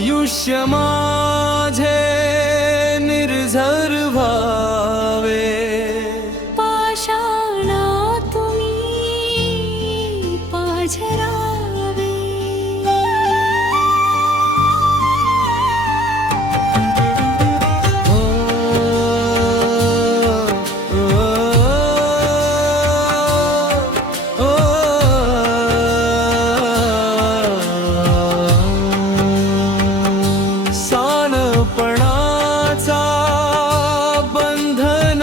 आयुष्य माझे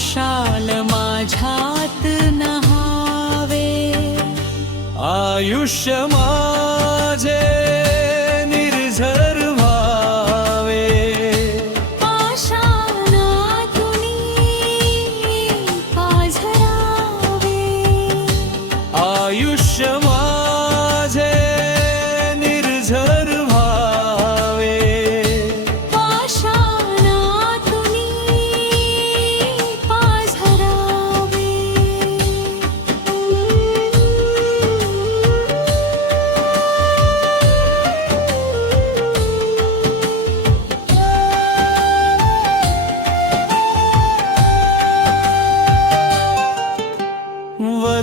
कुशाल माझ्यात नहावे. आयुष्य माझे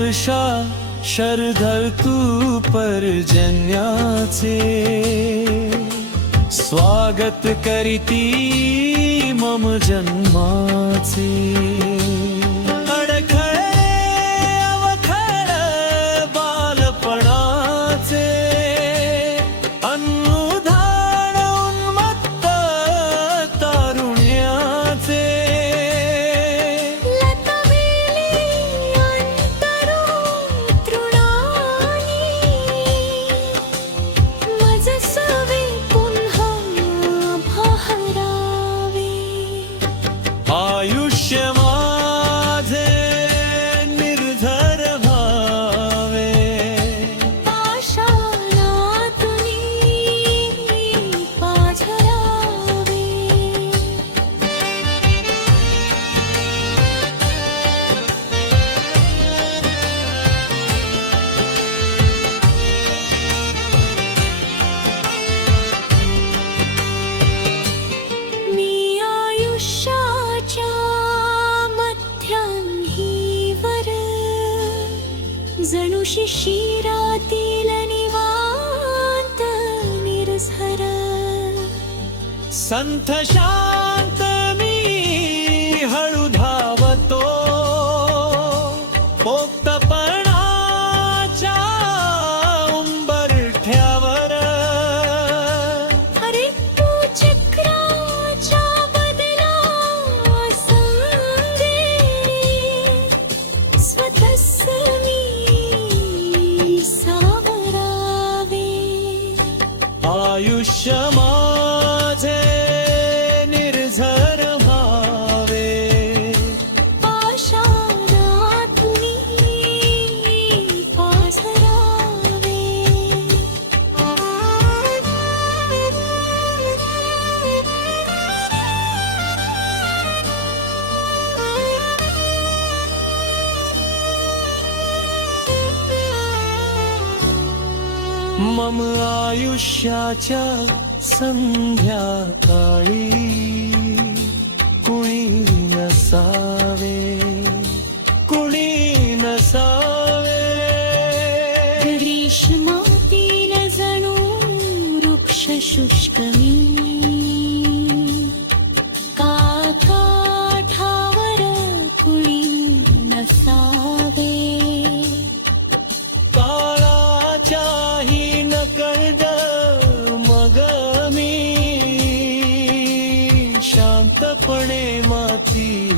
वर्षा धर्तु पर जन्या स्वागत करिती मम जन्मा शिशिरातील निवांत निरसर संत शांत मम आयुष्याच्या संध्याकाळी कुणी see